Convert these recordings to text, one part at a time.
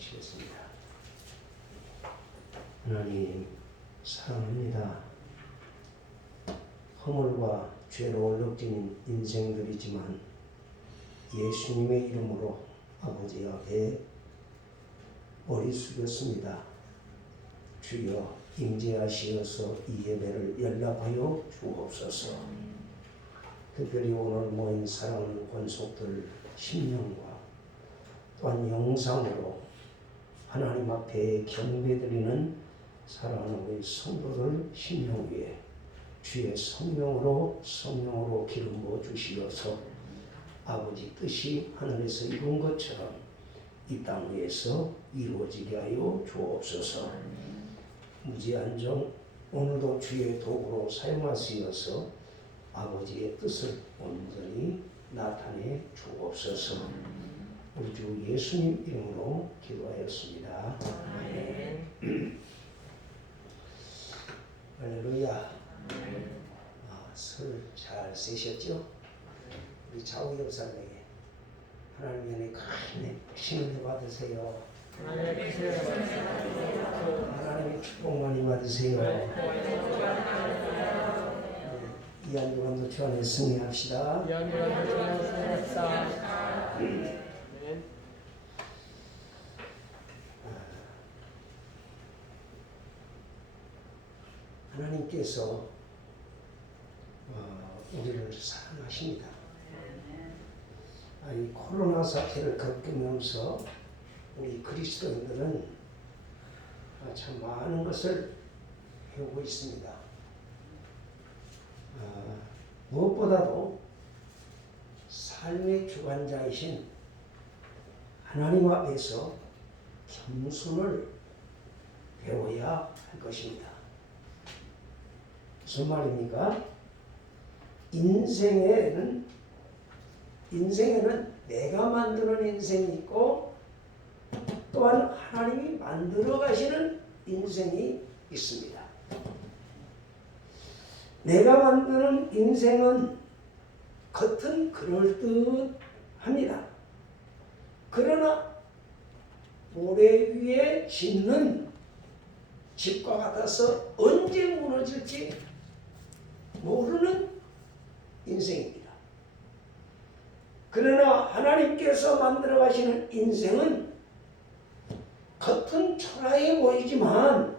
기도하시겠습니다. 하나님 사랑합니다. 허물과 죄로 얼룩진 인생들이지만 예수님의 이름으로 아버지 앞에 머리 숙였습니다. 주여 임재하시어서 이 예배를 연락하여 주옵소서. 특별히 오늘 모인 사랑하는 권속들 심령과 또한 영상으로 하나님 앞에 경배드리는 사랑하는 우리 성도들 심령 위에 주의 성령으로 기름 부어 주시어서 아버지 뜻이 하늘에서 이룬 것처럼 이 땅 위에서 이루어지게 하여 주옵소서. 무지한정 오늘도 주의 도구로 사용하시어서 아버지의 뜻을 온전히 나타내 주옵소서. 우리 주 예수님 이름으로 기도하였습니다. 아멘. 할렐루야. 설 잘 세셨죠? 우리 좌우 역사에게 하나님 연에 큰 신을 받으세요. 하나님의 축복 많이 받으세요. 이한주간도 주 안에 승리합시다. 하나님께서 우리를 사랑하십니다. 이 코로나 사태를 겪으면서 우리 그리스도인들은 참 많은 것을 배우고 있습니다. 무엇보다도 삶의 주관자이신 하나님 앞에서 겸손을 배워야 할 것입니다. 무슨 말입니까? 인생에는 내가 만드는 인생이 있고 또한 하나님이 만들어 가시는 인생이 있습니다. 내가 만드는 인생은 겉은 그럴듯합니다. 그러나 모래 위에 짓는 집과 같아서 언제 무너질지 모르는 인생입니다. 그러나 하나님께서 만들어 가시는 인생은 겉은 초라해 보이지만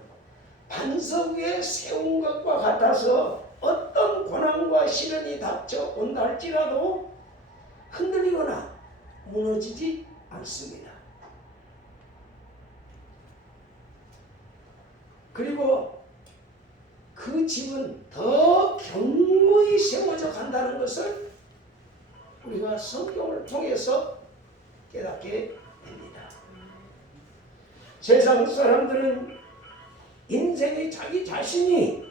반석 위에 세운 것과 같아서 어떤 고난과 시련이 닥쳐온다 할지라도 흔들리거나 무너지지 않습니다. 그리고 그 집은 더 견고히 세워져 간다는 것을 우리가 성경을 통해서 깨닫게 됩니다. 세상 사람들은 인생의 자기 자신이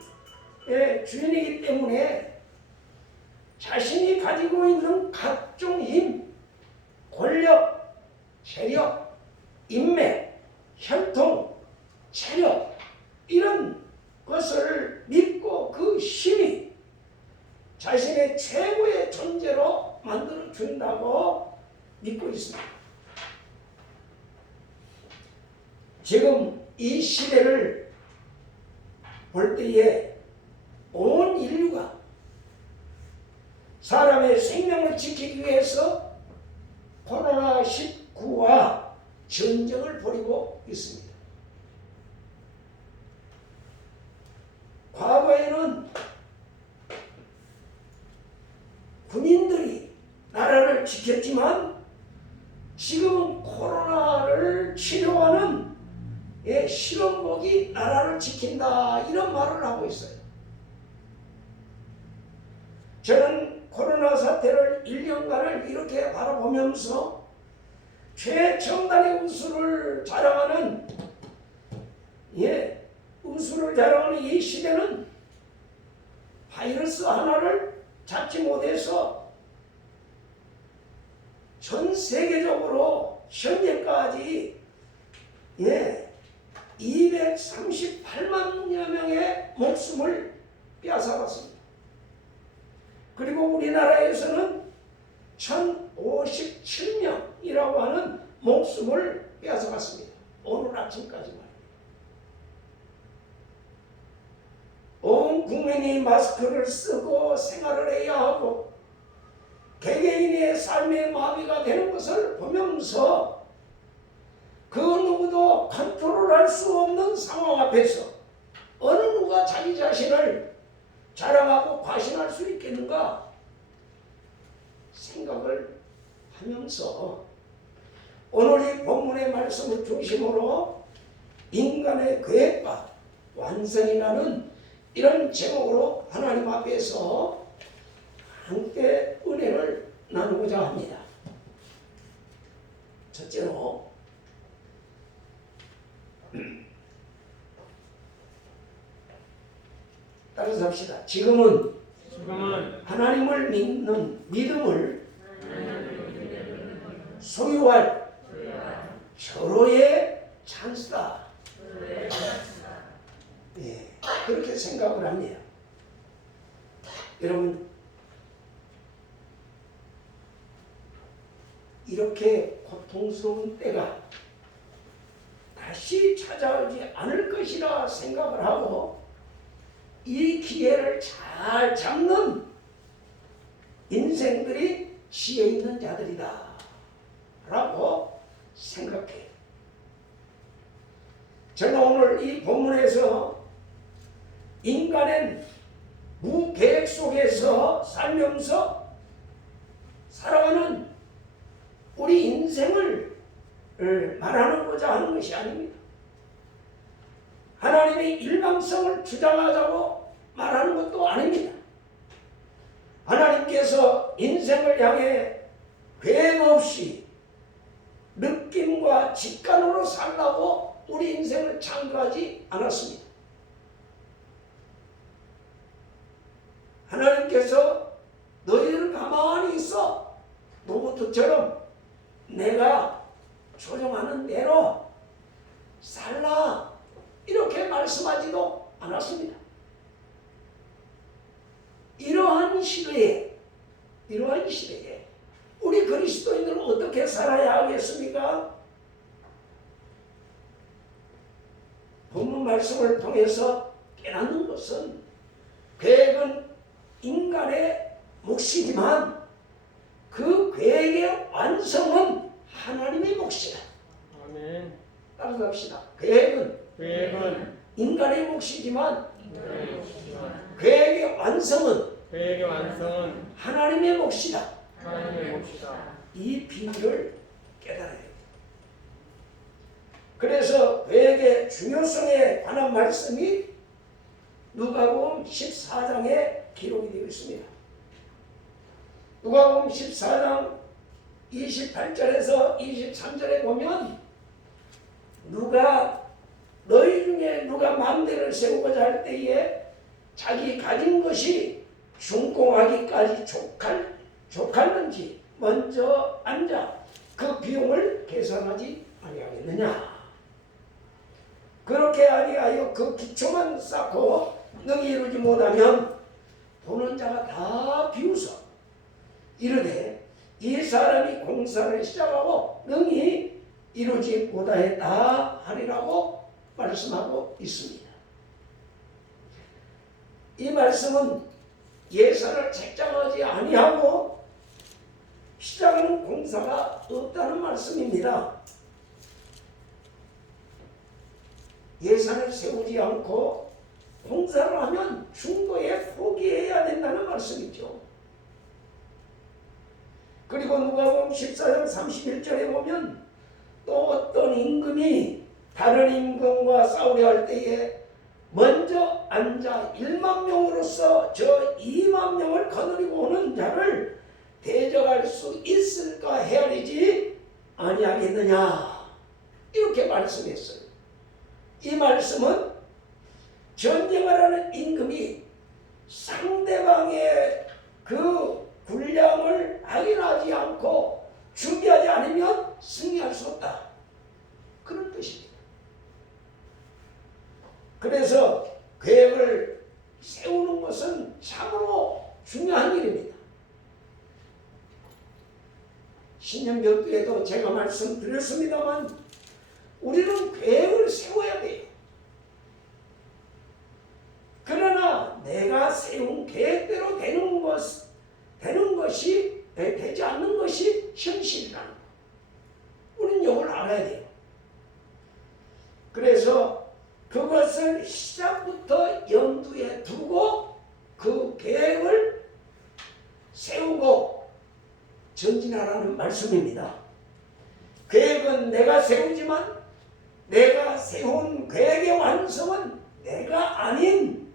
주인이기 때문에 자신이 가지고 있는 각종 힘, 권력, 세력, 인맥, 혈통, 체력 이런 것을 믿고 그 힘이 자신의 최고의 존재로 만들어 준다고 믿고 있습니다. 지금 이 시대를 볼 때에 온 인류가 사람의 생명을 지키기 위해서 코로나19와 전쟁을 벌이고 있습니다. 과거에는 군인들이 나라를 지켰지만 지금은 코로나를 치료하는 실험복이 나라를 지킨다 이런 말을 하고 있어요. 저는 코로나 사태를 1년간을 이렇게 바라보면서 최첨단의 우수를 자랑하는 우수를 자랑하는 이 시대는 바이러스 하나를 잡지 못해서 전 세계적으로 현재까지 238만여 명의 목숨을 빼앗아갔습니다. 그리고 우리나라에서는 1057명이라고 하는 목숨을 빼앗아갔습니다. 오늘 아침까지 말이에요. 온 국민이 마스크를 쓰고 생활을 해야 하고 개개인의 삶의 마비가 되는 것을 보면서 그 누구도 컨트롤할 수 없는 상황 앞에서 어느 누가 자기 자신을 자랑하고 과신할 수 있겠는가 생각을 하면서 오늘 이 본문의 말씀을 중심으로 인간의 계획과 완성이라는 이런 제목으로 하나님 앞에서 함께 은혜를 나누고자 합니다. 첫째로 따라서 합시다. 지금은 하나님을 믿는 믿음을 소유할 절호의 찬스다. 예, 그렇게 생각을 합니다. 여러분, 이렇게 고통스러운 때가 다시 찾아오지 않을 것이라 생각을 하고 이 기회를 잘 잡는 인생들이 지혜 있는 자들이다 라고 생각해요. 저는 오늘 이 본문에서 인간은 무계획 속에서 살면서 살아가는 우리 인생을 말하고자 하는 것이 아닙니다. 하나님의 일방성을 주장하자고 말하는 것도 아닙니다. 하나님께서 인생을 향해 계획 없이 느낌과 직관으로 살라고 우리 인생을 창조하지 않았습니다. 하나님께서 너희들 가만히 있어 로봇처럼 내가 조정하는 대로 살라 이렇게 말씀하지도 않았습니다. 이러한 시대에 우리 그리스도인들은 어떻게 살아야 하겠습니까? 본문 말씀을 통해서 깨닫는 것은 계획은 인간의 몫이지만 그 계획의 완성은 하나님의 몫이다. 아멘. 따라서 합시다. 계획은 인간의 몫이지만 계획의 완성은 하나님의 몫이다. 이 비밀을 깨달아야 합니다. 그래서 계획의 중요성에 관한 말씀이 누가복음 14장에 기록이 되어 있습니다. 누가복음 14장 28절에서 23절에 보면 너희 중에 누가 만대를 세우고자 할 때에 자기 가진 것이 준공하기까지 족할는지 먼저 앉아 그 비용을 계산하지 아니하겠느냐. 그렇게 아니하여 그 기초만 쌓고 능히 이루지 못하면 보는 자가 다 비웃어 이르되 이 사람이 공사를 시작하고 능히 이루지 못하였다 하리라고 말씀하고 있습니다. 이 말씀은 예산을 책정하지 아니하고 시작하는 공사가 없다는 말씀입니다. 예산을 세우지 않고 공사를 하면 중도에 포기해야 된다는 말씀이죠. 그리고 누가복음 14장 31절에 보면 또 어떤 임금이 다른 임금과 싸우려 할 때에 먼저 앉아 1만 명으로서 저 2만 명을 거느리고 오는 자를 대적할 수 있을까 헤아리지 아니하겠느냐 이렇게 말씀했어요. 이 말씀은 전쟁을 하는 임금이 상대방의 그 군량을 확인하지 않고 준비하지 않으면 승리할 수 없다. 그런 뜻입니다. 그래서 계획을 세우는 것은 참으로 중요한 일입니다. 신년벽두에도 제가 말씀드렸습니다만 우리는 계획을 세워야 돼요. 그러나 내가 세운 계획대로 되는 것이 되지 않는 것이 현실이라는 거. 우리는 이걸 알아야 돼요. 그래서 그것을 시작부터 염두에 두고 그 계획을 세우고 전진하라는 말씀입니다. 계획은 내가 세우지만 내가 세운 계획의 완성은 내가 아닌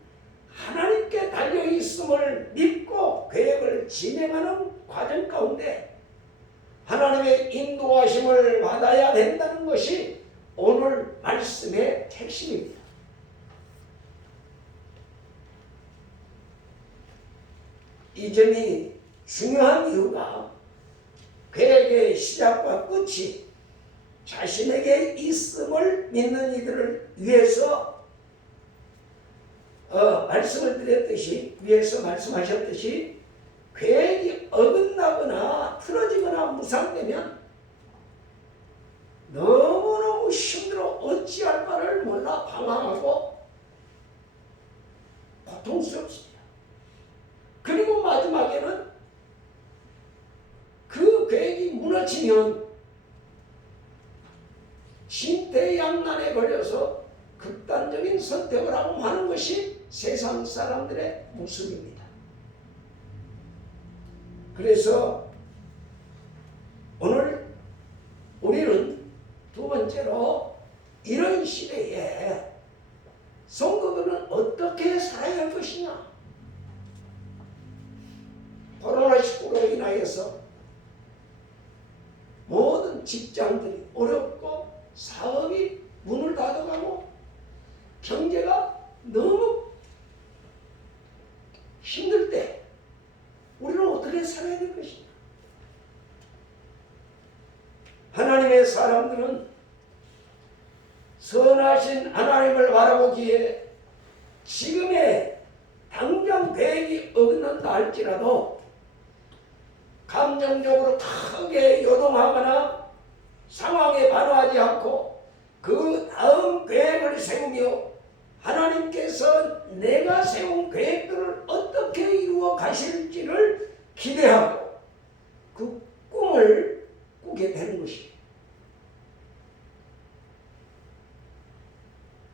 하나님께 달려있음을 믿고 계획을 진행하는 과정 가운데 하나님의 인도하심을 받아야 된다는 것이 오늘 말씀의 핵심입니다. 이 점이 중요한 이유가 계획의 시작과 끝이 자신에게 있음을 믿는 이들을 위해서 말씀을 드렸듯이 위에서 말씀하셨듯이 계획이 어긋나거나 틀어지거나 무산되면 너무너무 힘들어 어찌할 바를 몰라 방황하고 고통스럽습니다. 그리고 마지막에는 그 계획이 무너지면 신태양난에 걸려서 극단적인 선택을 하고 하는 것이 세상 사람들의 모습입니다. 그래서 오늘 우리는 두 번째로 이런 시대에 성도들은 어떻게 살아야 할 것이냐. 코로나19로 인하여서 모든 직장들이 어렵고 사업이 문을 닫아가고 경제가 너무 힘들 때 우리는 어떻게 살아야 될 것이냐. 하나님의 사람들은 선하신 하나님을 바라보기에 지금의 당장 계획이 어긋난다 할지라도 감정적으로 크게 요동하거나 상황에 반응하지 않고 그 다음 계획을 세우며 하나님께서 내가 세운 계획들을 어떻게 이루어 가실지를 기대하고 그 꿈을 꾸게 되는 것입니다.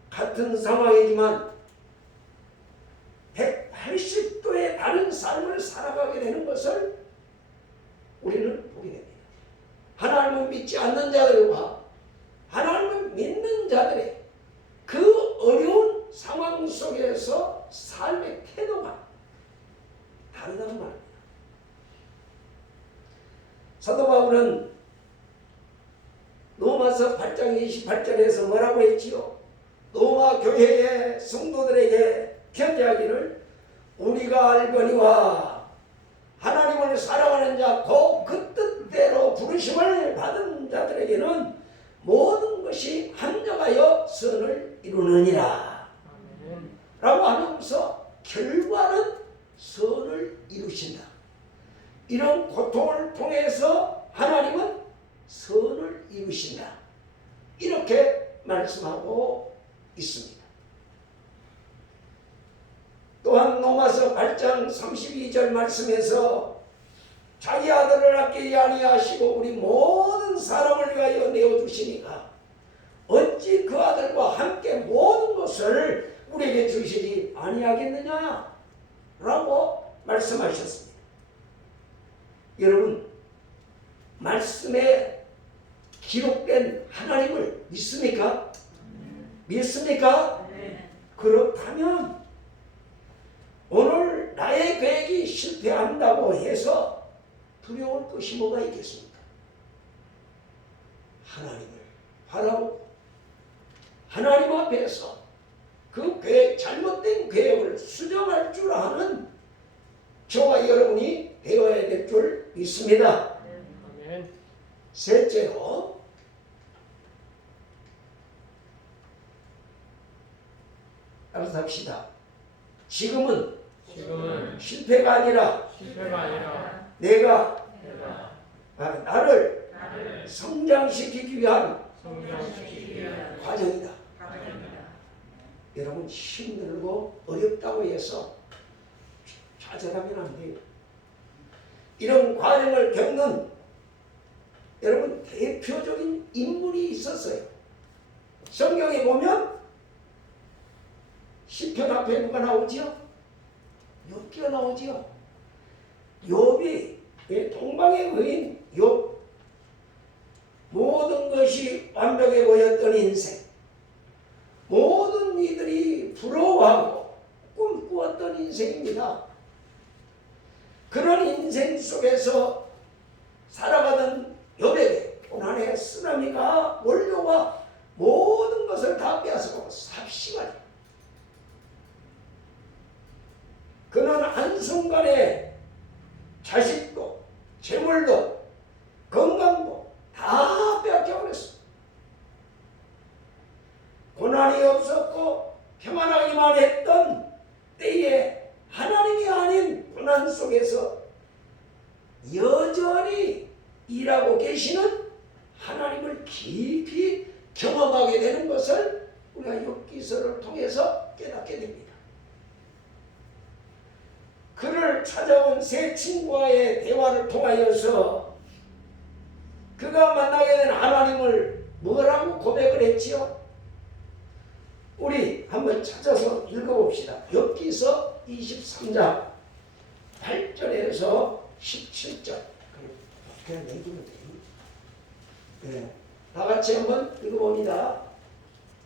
같은 상황이지만 180도의 다른 삶을 살아가게 되는 것을 우리는 보게 됩니다. 하나님을 믿지 않는 자들과 하나님을 믿는 자들의 그 어려운 상황 속에서 삶의 태도가 다르다는 말입니다. 사도 바울은 로마서 8장 28절에서 뭐라고 했지요? 로마 교회의 성도들에게 편지하기를 우리가 알거니와 하나님을 사랑하는 자 곧 그 뜻대로 부르심을 받은 자들에게는 모든 것이 합력하여 선을 이루느니라 라고 하면서 결과는 선을 이루신다. 이런 고통을 통해서 하나님은 선을 이루신다. 이렇게 말씀하고 있습니다. 또한 로마서 8장 32절 말씀에서 자기 아들을 아끼지 아니하시고 우리 모든 사람을 위하여 내어주시니까 어찌 그 아들과 함께 모든 것을 우리에게 주시지 아니하겠느냐 라고 말씀하셨습니다. 여러분, 말씀에 기록된 하나님을 믿습니까? 믿습니까? 그렇다면 오늘 나의 계획이 실패한다고 해서 두려울 것이 뭐가 있겠습니까? 하나님을 바라보고 하나님 앞에서 그 계획, 잘못된 계획을 수정할 줄 아는 저와 여러분이 되어야 될 줄 믿습니다. 아멘. 셋째로 따라서 합시다. 지금은 실패가 아니라 내가 나를 성장시키기 위한 과정이다. 여러분 힘들고 어렵다고 해서 좌절하면 안 돼요. 이런 과정을 겪는 여러분 대표적인 인물이 있었어요. 성경에 보면 시편 앞에 누가 나오지요? 욥기가 나오지요. 욥이 동방의 거인 욥, 모든 것이 완벽해 보였던 인생, 모든 이들이 부러워하고 꿈꾸었던 인생입니다. 그런 인생 속에서 살아가던 욥에게 고난의 쓰나미가 몰려와 모든 것을 다 빼앗아가고 삽시간에 그는 한순간에 자식도 재물도 건강도 다 빼앗겨버렸어. 고난이 없었고 평안하기만 했던 때에 하나님이 아닌 고난 속에서 여전히 일하고 계시는 하나님을 깊이 경험하게 되는 것을 우리가 욥기서를 통해서 깨닫게 됩니다. 그를 찾아온 세 친구와의 대화를 통하여서 그가 만나게 된 하나님을 뭐라고 고백을 했지요? 우리 한번 찾아서 읽어봅시다. 욥기서 23장 8절에서 17절. 그냥 읽으면 돼요. 네. 다 같이 한번 읽어봅니다.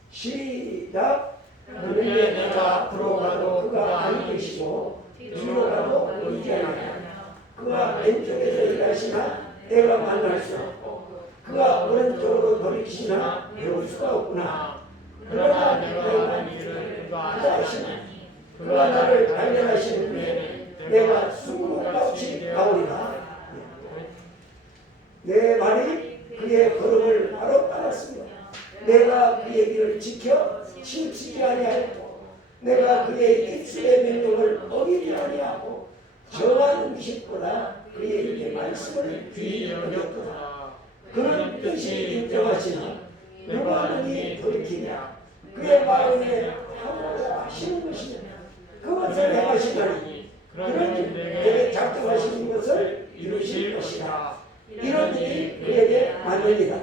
시작. 그런데 내가 앞으로 가도 그가 안 계시고 뒤로 가도 보이지 않으며 그가 왼쪽에서 일하시나 내가 만날 수 없고 그가 오른쪽으로 돌이키시나 배울 수가 없구나. 그러나 내가 한 일을 그가 아시나니 그가 나를 발견하신 후에 내가 수국같이 나오리라. 내 말이 그의 걸음을 바로 따랐으며 내가 그의 길을 지켜 치우치지 아니하였고 내가 그의 입술의 명령을 어기지 아니하고 정한 음식보다 그의 입의 말씀을 귀히 여겼도다. 그는 뜻이 인정하시나 누가 능히 돌이키냐. 그의 마음에 하고자 하시는 것이냐. 그것을 행하시나니 그는 내게 작정하시는 것을 이루실 것이다. 이런 일이 그에게 맞느니라.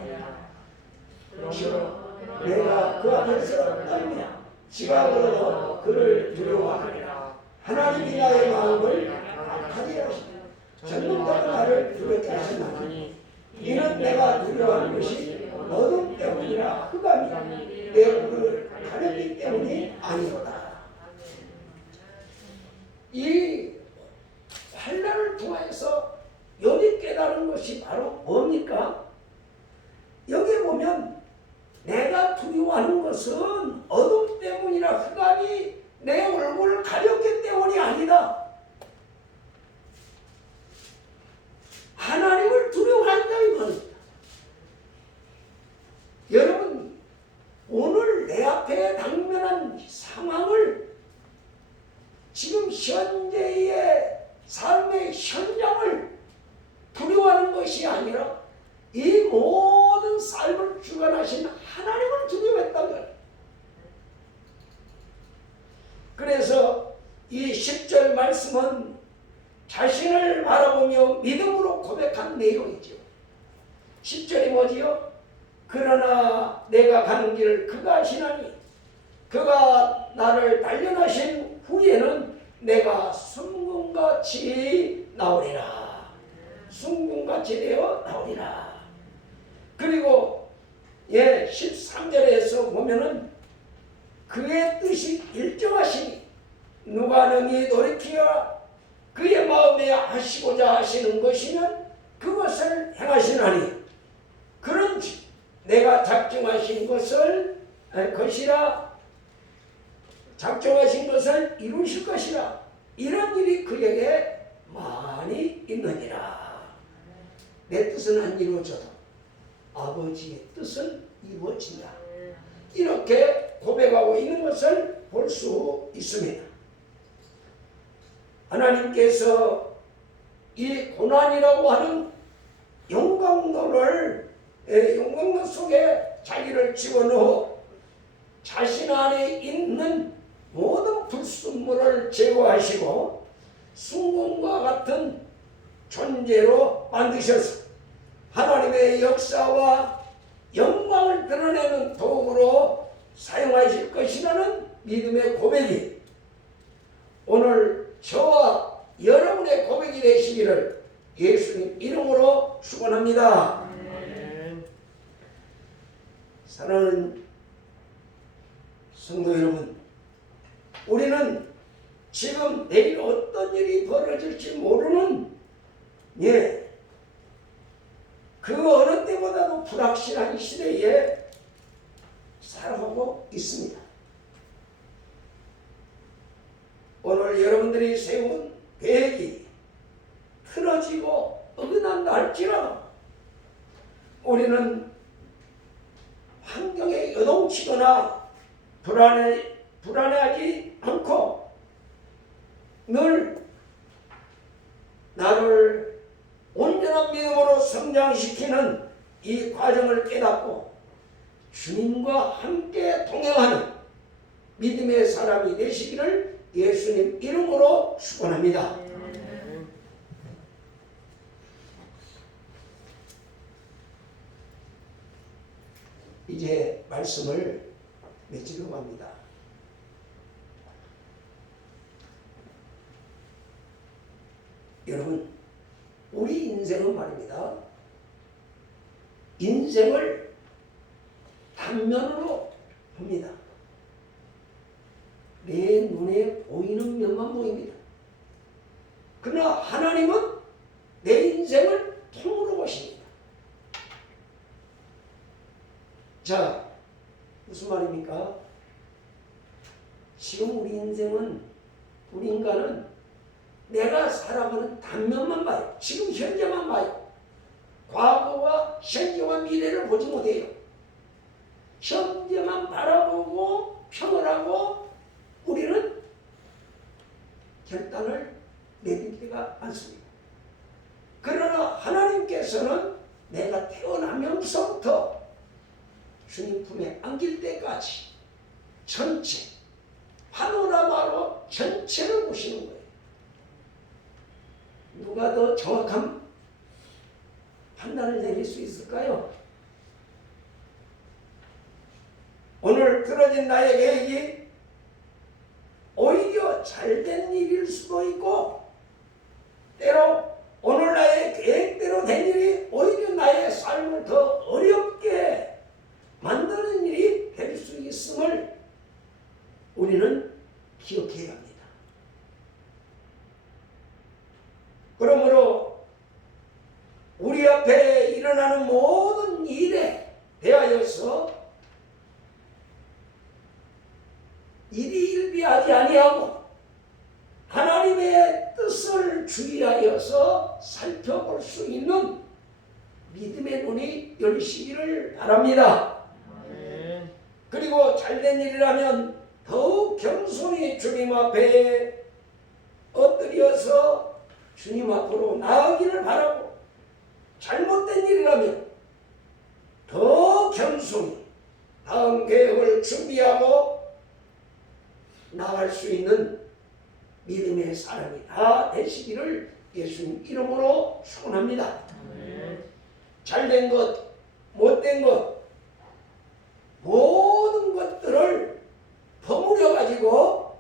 내가 그 앞에서 떨며 지각으로 그를 두려워하리라. 하나님이 나의 마음을 악하게 하시고 전능자가 나를 두렵게 하시나니 이는 내가 두려워하는 것이 어둠 때문이라 흑암이 내 얼굴을 가렸기 때문이 아니로다. 이 환난을 통하여서 욥이 깨달은 것이 바로 뭡니까? 여기 보면 내가 두려워하는 것은 어둠 때문이라 흑암이 내 얼굴을 가렸기 때문이 아니다. 하나님을 두려워한다 이 말입니다. 여러분 오늘 내 앞에 당면한 상황을 지금 현재의 삶의 현장을 두려워하는 것이 아니라 이 모든 삶을 주관하신 하나님을 두려워했다는 거예요. 그래서 이 10절 말씀은 자신을 바라보며 믿음으로 고백한 내용이죠. 10절이 뭐지요? 그러나 내가 가는 길을 그가 아시나니 그가 나를 단련하신 후에는 내가 순금같이 나오리라. 순금같이 되어 나오리라. 그리고 13절에서 보면은 그의 뜻이 일정하시니 누가 능히 돌이키어 그의 마음에 하시고자 하시는 것이면 그것을 행하시나니 그런지 내가 작정하신 것을 작정하신 것을 이루실 것이라. 이런 일이 그에게 많이 있느니라. 내 뜻은 안 이루어져도 아버지의 뜻은 이루어진다. 이렇게 고백하고 있는 것을 볼 수 있습니다. 하나님께서 이 고난이라고 하는 용광로 속에 자기를 집어넣어 자신 안에 있는 모든 불순물을 제거하시고 순금과 같은 존재로 만드셔서 하나님의 역사와 영광을 드러내는 도구로 사용하실 것이라는 믿음의 고백이 오늘 저와 여러분의 고백이 되시기를 예수님 이름으로 축원합니다. 사랑하는 성도 여러분, 우리는 지금 내일 어떤 일이 벌어질지 모르는 그 어느 때보다도 불확실한 시대에 살아가고 있습니다. 오늘 여러분들이 세운 계획이 틀어지고 어긋난다 할지라도 우리는 환경에 요동치거나 불안해하지 않고 늘 나를 온전한 믿음으로 성장시키는 이 과정을 깨닫고 주님과 함께 동행하는 믿음의 사람이 되시기를 예수님 이름으로 축원합니다. 이제 말씀을 맺으려고 합니다. 여러분, 우리 인생은 말입니다. 인생을 단면으로 봅니다. 내 눈에 보이는 면만 보입니다. 그러나 하나님은 내 인생을 통으로 보십니다. 자, 무슨 말입니까? 지금 우리 인생은, 우리 인간은 내가 살아가는 단면만 봐요. 지금 현재만 봐요. 과거와 현재와 미래를 보지 못해요. 현재만 바라보고 평을 하고 우리는 결단을 내리지가 않습니다. 그러나 하나님께서는 내가 태어나면서부터 주님 품에 안길 때까지 전체, 파노라마로 전체를 보시는 거예요. 누가 더 정확한 판단을 내릴 수 있을까요? 오늘 틀어진 나의 계획이 오히려 잘된 일일 수도 있고 때로 오늘 나의 계획대로 된 일이 오히려 나의 삶을 더 어렵게 만드는 일이 될 수 있음을 우리는 기억해야 합니다. 그러므로 우리 앞에 일어나는 모든 일에 대하여서 일희일비하지 아니하고 하나님의 뜻을 주의하여서 살펴볼 수 있는 믿음의 눈이 열리시기를 바랍니다. 그리고 잘된 일이라면 더욱 겸손히 주님 앞에 엎드려서 주님 앞으로 나아가기를 바라고, 잘못된 일이라면 더 겸손히 다음 계획을 준비하고 나갈 수 있는 믿음의 사람이 다 되시기를 예수님 이름으로 축원합니다. 잘된 것, 못된 것, 모든 것들을 버무려 가지고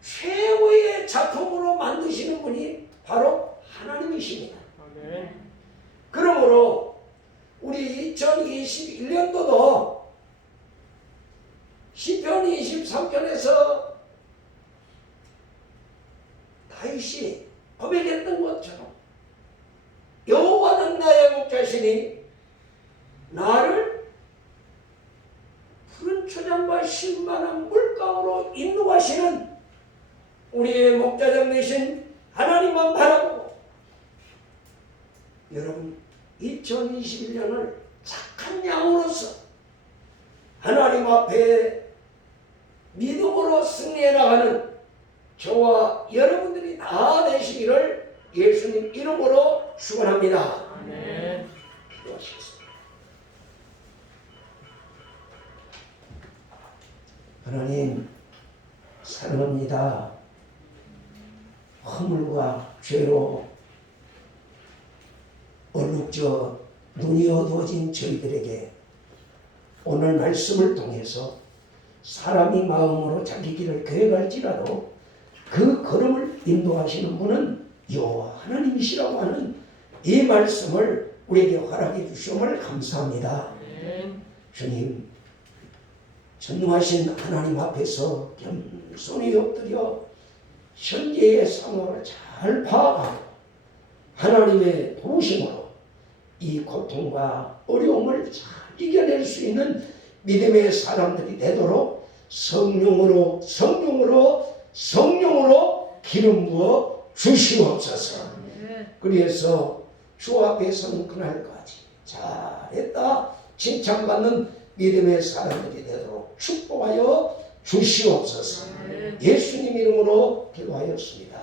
최고의 작품으로 만드시는 분이 바로 하나님이십니다. 그러므로 우리 2021년도도 시편 23편에서 다윗이 고백했던 것처럼 여호와는 나의 목자시니 나를 푸른 초장과 신만한 물가로 인도하시는 우리의 목자장 되신 하나님만 바라보고 여러분 2021년을 착한 양으로서 하나님 앞에 믿음으로 승리해 나가는 저와 여러분들이 다 되시기를 예수님 이름으로 축원합니다. 기도하시겠습니다. 하나님 사랑합니다. 허물과 죄로 얼룩져 눈이 어두워진 저희들에게 오늘 말씀을 통해서 사람이 마음으로 자기 길을 계획할지라도 그 걸음을 인도하시는 분은 여호와 하나님이시라고 하는 이 말씀을 우리에게 허락해 주시음을 감사합니다. 주님, 전능하신 하나님 앞에서 겸손히 엎드려 현재의 상황을 잘 파악하고 하나님의 도우심으로 이 고통과 어려움을 잘 이겨낼 수 있는 믿음의 사람들이 되도록 성령으로 기름 부어 주시옵소서. 그래서 주 앞에 서는 그날까지 잘했다 칭찬받는 믿음의 사람들이 되도록 축복하여 주시옵소서. 예수님 이름으로 기도하였습니다.